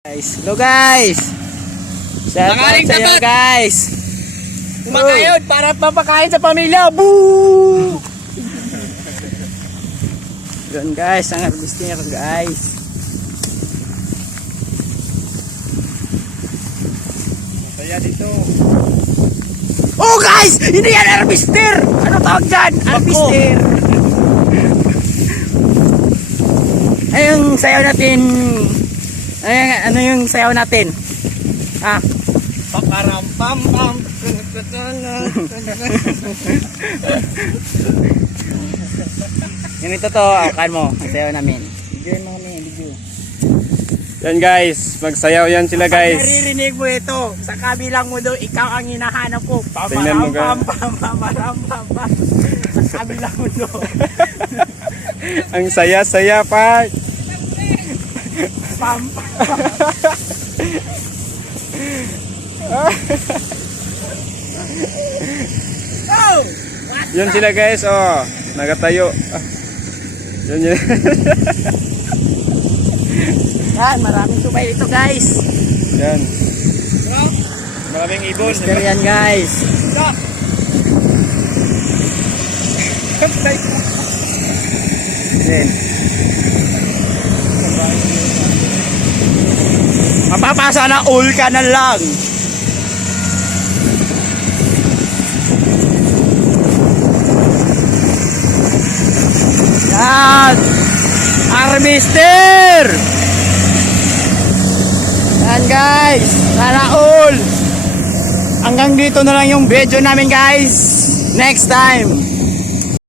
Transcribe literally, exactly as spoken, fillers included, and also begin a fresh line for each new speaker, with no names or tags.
Guys, hello guys. Shout out
Nangaling
sa inyo
tapat.
guys.
Kumakayod para papakain sa pamilya. Boo!
Yun guys, ang harvesting ako guys.
Kaya dito.
Oh guys, hindi yan harvester. Ano tawag dyan? Harvester. Ay yung sayaw natin. Ay, ano yung sayaw natin? Ah,
Pakaram pam pam.
ganito to, akan mo, ang sayaw namin. Bigyan mo kami, video.
Yan guys, magsayaw yan sila
Pag
guys.
naririnig mo ito, sa kabilang mundo, ikaw ang hinahanap ko.
Tingnan mo,
Pam,
guys.
pam, pam, pam, pam, pam. Sa kabilang mundo.
Ang saya-saya pa.
Pam, pam. Oh!
Yun sila guys, oh. Nagatayo. Ah. Yun yun.
Yan, maraming subay dito guys.
Yan. Maraming ibon.
Mister yan guys. Yan. Mapapasa na all ka na lang. Yan. Harvester. Yan guys. Sana all. Hanggang dito na lang yung video namin guys. Next time.